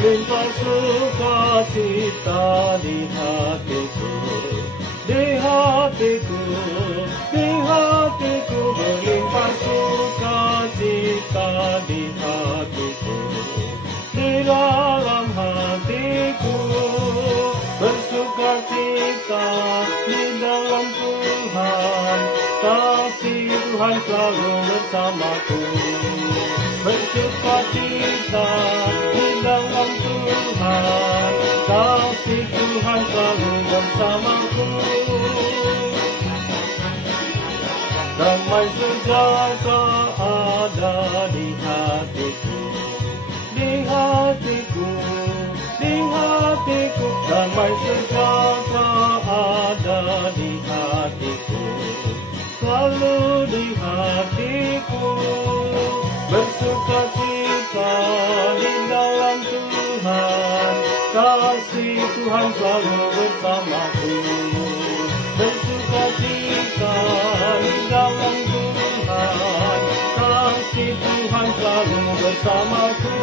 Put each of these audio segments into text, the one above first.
Berlimpah sukacita di hatiku, di hatiku, di hatiku. Berlimpah sukacita di hatiku, di dalam hatiku. Bersukacita di dalam Tuhan, kasih Tuhan selalu bersamaku. Bersukacita di dalam Tuhan, kasih Tuhan selalu bersamaku. Damai sejahtera ada di hatiku, di hatiku, di hatiku. Damai sejahtera ada di hatiku, selalu di hatiku. Bersukacita di dalam Tuhan, kasih Tuhan selalu bersamaku. Bersukacita di dalam Tuhan, kasih Tuhan selalu bersamaku.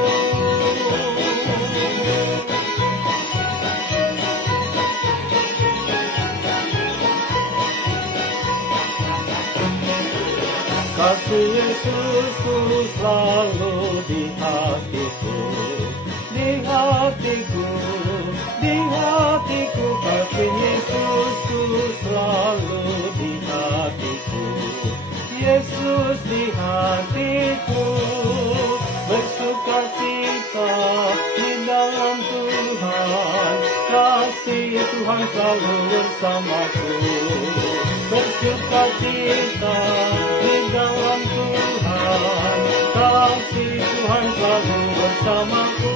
Kasih Yesusku selalu di hatiku, di hatiku, di hatiku. Kasih Yesusku selalu di hatiku, Yesus di hatiku. Bersukacita di dalam Tuhan, kasih Tuhan selalu bersamaku. Bersukacita di dalam Tuhan, kasih Tuhan selalu bersamaku.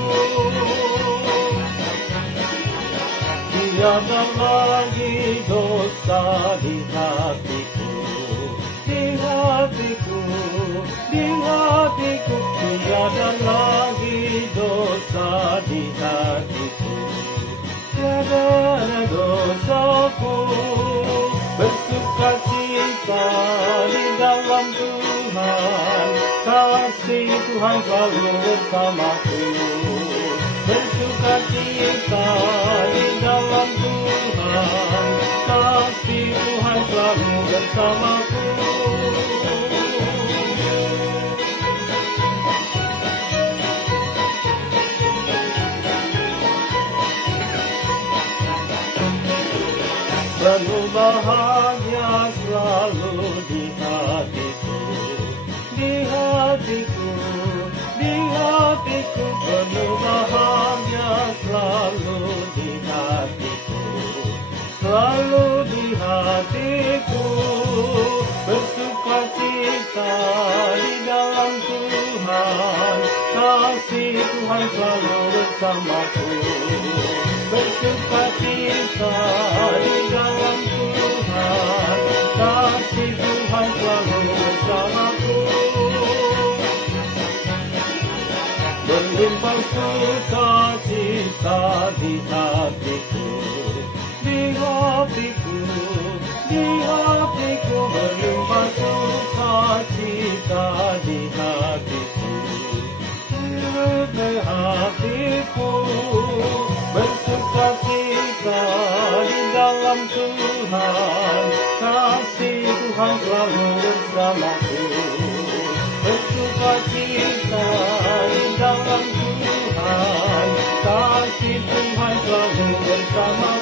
Tiada lagi dosa di hatiku, di hatiku, di hatiku. Tiada lagi dosa di hatiku, tiada dosaku. Bersukacita di dalam Tuhan, kasih Tuhan selalu bersamaku. Bersukacita di dalam Tuhan, kasih Tuhan selalu bersamaku. Penuh bahagia selalu di hatiku, di hatiku, di hatiku. Penuh bahagia selalu di hatiku, selalu di hatiku. Bersukacita di dalam Tuhan, kasih Tuhan selalu bersamaku. Bersukacita di dalam Tuhan, kasih Tuhan selalu bersamaku. Berlimpah sukacita di hatiku, di hatiku, di hatiku. Berlimpah sukacita di hatiku, di hatiku. Bersukacita di dalam Tuhan, kasih Tuhan selalu bersamaku. Bersukacita di dalam Tuhan, kasih Tuhan selalu bersamaku.